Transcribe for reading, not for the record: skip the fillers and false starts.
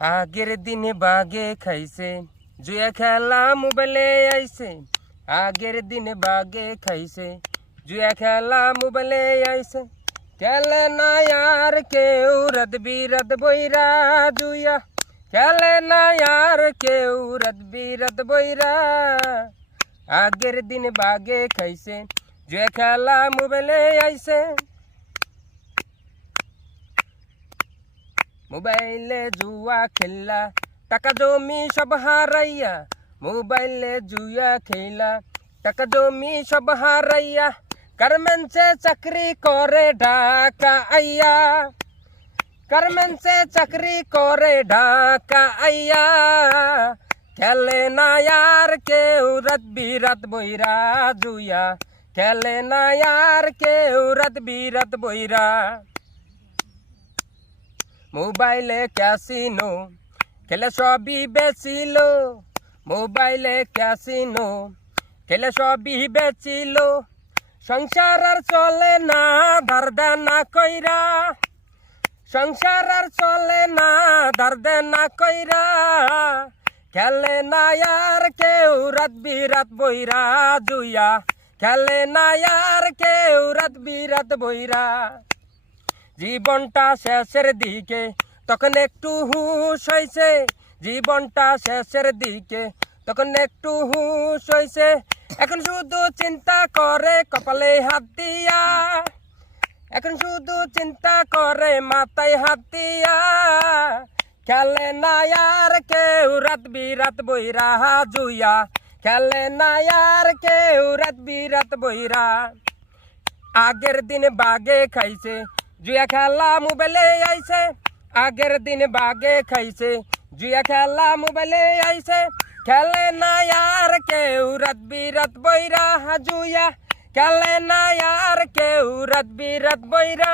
আগের দিনে বাগে খাইছে, জুয়া খেলা মোবাইলে আইছে। আগের দিনে বাগে খাইছে, জুয়া খেলা মোবাইলে আইছে। খেলে না আর কেউ রাত বিরাত বইরা জুয়া, খেলে না আর কেউ রাত বিরাত বইরা। আগের দিনে বাগে খাইছে, জুয়া খেলা মোবাইলে আইছে। মোবাইলে জুয়া খেলা, টাকা জমি সব হারাইয়া। মোবাইলে জুয়া খেলা, টাকা জমি সব হারাইয়া। গার্মেন্টসে চাকরি করে ঢাকা আইয়া, গার্মেন্টসে চাকরি করে ঢাকা আইয়া। খেলে না আর কেউ রাত বিরাত বইরা জুয়া, খেলে না আর কেউ রাত বিরাত বইরা। মোবাইলে ক্যাসিনো খেলে সবই বেচিল, মোবাইলে ক্যাসিনো খেলে সবই বেচিল। সংসার আর চলে না ধার দেনা কইরা, সংসার আর চলে না ধার দেনা কইরা। খেলে না আর কেউ রাত বিরাত বইরা জুয়া, খেলে না আর কেউ রাত বিরাত বইরা। জীবনটা শেষের দিকে তখন একটু হুঁশ হইছে, জীবনটা শেষের দিকে তখন একটু হুঁশ হইছে। এখন শুধু চিন্তা করে কপালে হাত দিয়া, এখন শুধু চিন্তা করে মাথায় হাত দিয়া। খেলে না আর কেউ রাত বিরাত বইরা জুয়া, খেলে না আর কেউ রাত বিরাত বইরা। আগের দিন বাগে খাইছে, জুয়া খেলা মোবাইলে আইছে। আগের দিন বাগে খাইছে, জুয়া খেলা মোবাইলে আইছে। খেলে না আর কেউ রাত বিরাত বইরা জুয়া, খেলে না আর কেউ রাত বিরাত বইরা।